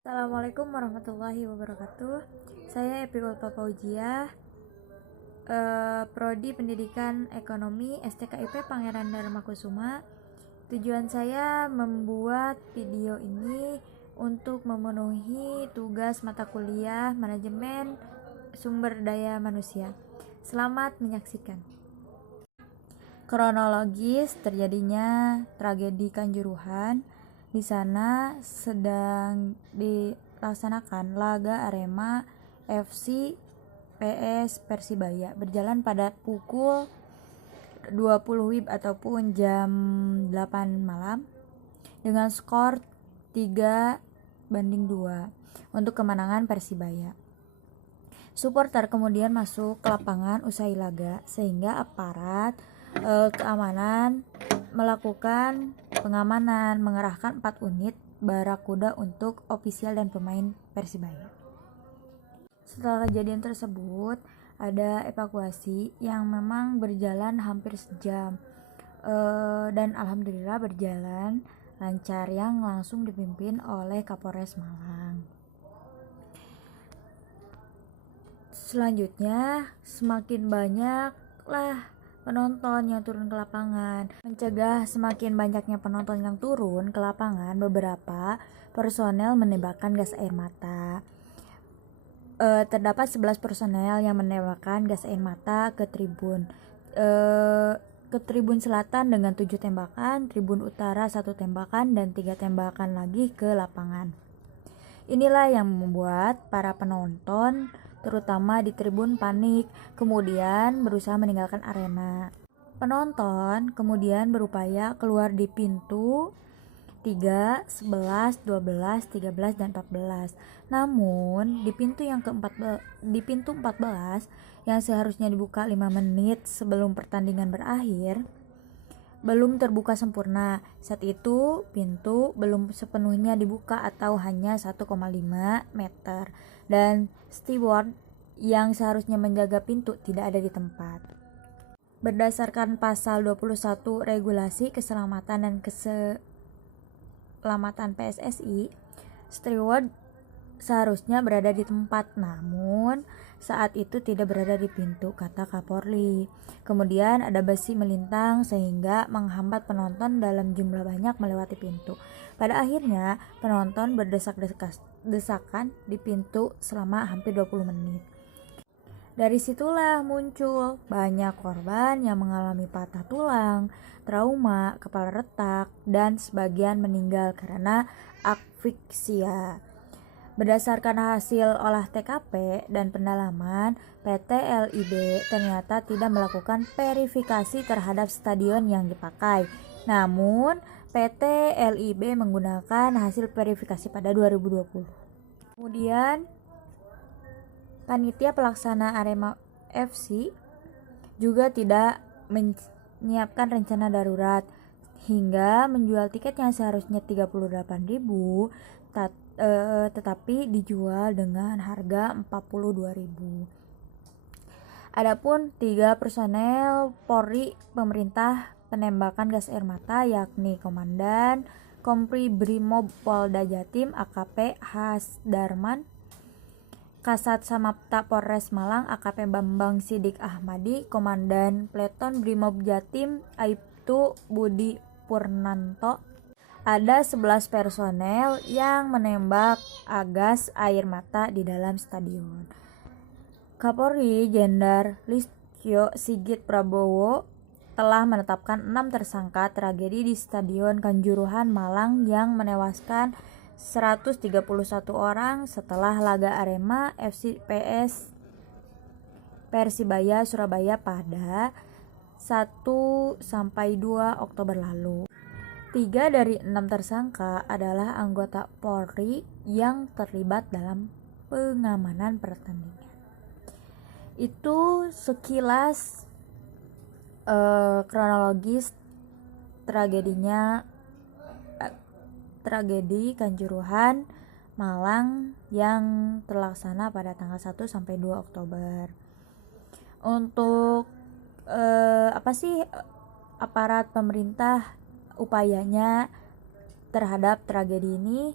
Assalamualaikum warahmatullahi wabarakatuh. Saya Epi Papaujia, Prodi Pendidikan Ekonomi STKIP Pangeran Darmakusuma. Tujuan saya membuat video ini untuk memenuhi tugas mata kuliah Manajemen Sumber Daya Manusia. Selamat menyaksikan. Kronologis terjadinya tragedi Kanjuruhan. Di sana sedang dilaksanakan laga Arema FC PS Persibaya berjalan pada pukul 20 WIB ataupun jam 8 malam dengan skor 3-2 untuk kemenangan Persibaya. Supporter kemudian masuk ke lapangan usai laga sehingga aparat keamanan melakukan pengamanan, mengerahkan 4 unit Barakuda untuk ofisial dan pemain Persibaya. Setelah kejadian tersebut, ada evakuasi yang memang berjalan hampir sejam, dan alhamdulillah berjalan lancar, yang langsung dipimpin oleh Kapolres Malang. Selanjutnya, semakin banyaklah penonton yang turun ke lapangan. Mencegah semakin banyaknya penonton yang turun ke lapangan, beberapa personel menembakkan gas air mata. Terdapat 11 personel yang menembakkan gas air mata ke tribun. Ke tribun selatan dengan 7 tembakan, tribun utara 1 tembakan, dan 3 tembakan lagi ke lapangan. Inilah yang membuat para penonton terutama di tribun panik, kemudian berusaha meninggalkan arena. Penonton kemudian berupaya keluar di pintu 3, 11, 12, 13, dan 14. Namun di pintu 14 yang seharusnya dibuka 5 menit sebelum pertandingan berakhir, belum terbuka sempurna. Saat itu pintu belum sepenuhnya dibuka atau hanya 1,5 meter, dan steward yang seharusnya menjaga pintu tidak ada di tempat. Berdasarkan pasal 21 Regulasi Keselamatan dan Keselamatan PSSI, steward seharusnya berada di tempat, namun saat itu tidak berada di pintu, kata Kapolri. Kemudian ada besi melintang sehingga menghambat penonton dalam jumlah banyak melewati pintu. Pada akhirnya penonton berdesak-desakan di pintu selama hampir 20 menit. Dari situlah muncul banyak korban yang mengalami patah tulang, trauma, kepala retak, dan sebagian meninggal karena asfiksia. Berdasarkan hasil olah TKP dan pendalaman, PT LIB ternyata tidak melakukan verifikasi terhadap stadion yang dipakai. Namun, PT LIB menggunakan hasil verifikasi pada 2020. Kemudian, panitia pelaksana Arema FC juga tidak menyiapkan rencana darurat hingga menjual tiket yang seharusnya 38.000 tetapi dijual dengan harga 42.000. Adapun 3 personel Polri pemerintah penembakan gas air mata, yakni Komandan Kompri Brimob Polda Jatim AKP Hasdarman, Kasat Samapta Polres Malang AKP Bambang Sidik Ahmadi, Komandan Pleton Brimob Jatim Aibtu Budi Purnanto. Ada 11 personel yang menembak gas air mata di dalam stadion. Kapolri Jenderal Listio Sigit Prabowo telah menetapkan 6 tersangka tragedi di Stadion Kanjuruhan Malang yang menewaskan 131 orang setelah laga Arema FC PS Persibaya Surabaya pada 1-2 Oktober lalu. 3 dari 6 tersangka adalah anggota Polri yang terlibat dalam pengamanan pertandingan. Itu sekilas kronologis tragedi Kanjuruhan Malang yang terlaksana pada tanggal 1 sampai 2 Oktober. Untuk aparat pemerintah upayanya terhadap tragedi ini?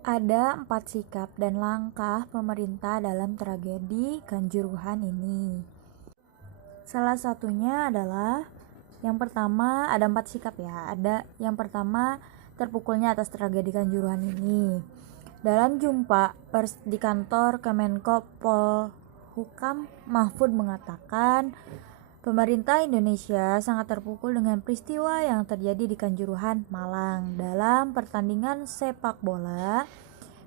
Ada 4 sikap dan langkah pemerintah dalam tragedi Kanjuruhan ini. Salah satunya adalah yang pertama, ada 4 sikap ya. Ada yang pertama, terpukulnya atas tragedi Kanjuruhan ini. Dalam jumpa pers di kantor Kemenko Polhukam, Mahfud mengatakan pemerintah Indonesia sangat terpukul dengan peristiwa yang terjadi di Kanjuruhan, Malang dalam pertandingan sepak bola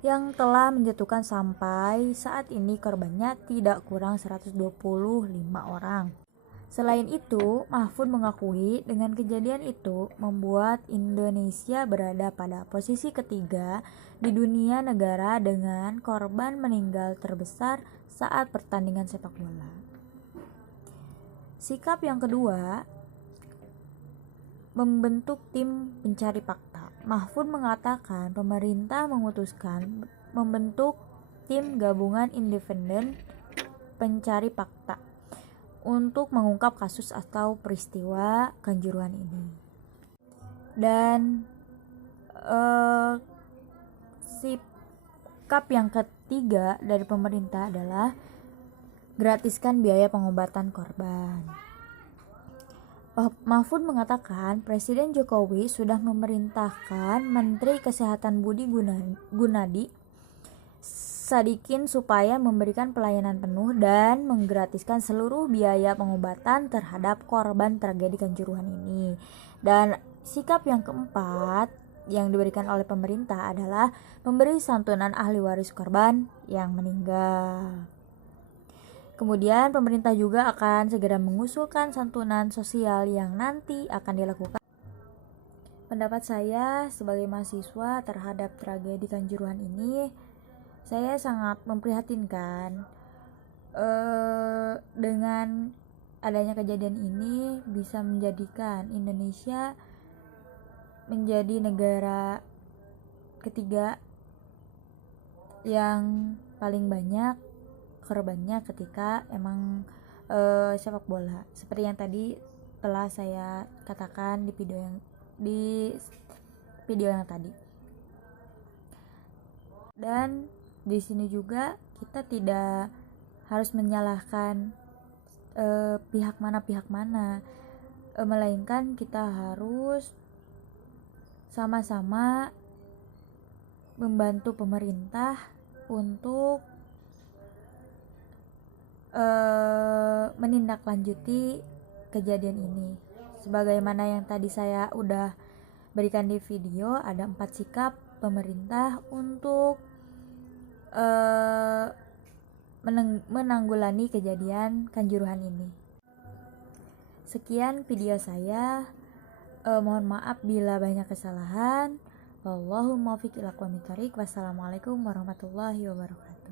yang telah menjatuhkan sampai saat ini korbannya tidak kurang 125 orang. Selain itu, Mahfud mengakui dengan kejadian itu membuat Indonesia berada pada posisi ketiga di dunia negara dengan korban meninggal terbesar saat pertandingan sepak bola. Sikap yang kedua, membentuk tim pencari fakta. Mahfud mengatakan pemerintah memutuskan membentuk tim gabungan independen pencari fakta untuk mengungkap kasus atau peristiwa Kanjuruhan ini. Dan sikap yang ketiga dari pemerintah adalah gratiskan biaya pengobatan korban. Mahfud mengatakan Presiden Jokowi sudah memerintahkan Menteri Kesehatan Budi Gunadi Sadikin supaya memberikan pelayanan penuh dan menggratiskan seluruh biaya pengobatan terhadap korban tragedi Kanjuruhan ini. Dan sikap yang keempat yang diberikan oleh pemerintah adalah memberi santunan ahli waris korban yang meninggal. Kemudian pemerintah juga akan segera mengusulkan santunan sosial yang nanti akan dilakukan. Pendapat saya sebagai mahasiswa terhadap tragedi Kanjuruhan ini, saya sangat memprihatinkan. Dengan adanya kejadian ini bisa menjadikan Indonesia menjadi negara ketiga yang paling banyak korbannya ketika emang sepak bola, seperti yang tadi telah saya katakan di video yang tadi. Dan di sini juga kita tidak harus menyalahkan pihak mana, melainkan kita harus sama-sama membantu pemerintah untuk menindaklanjuti kejadian ini. Sebagaimana yang tadi saya udah berikan di video, ada 4 sikap pemerintah untuk menanggulangi kejadian Kanjuruhan ini. Sekian video saya. Mohon maaf bila banyak kesalahan. Wallahul muwaffiq ila aqwamit thoriq. Wassalamualaikum warahmatullahi wabarakatuh.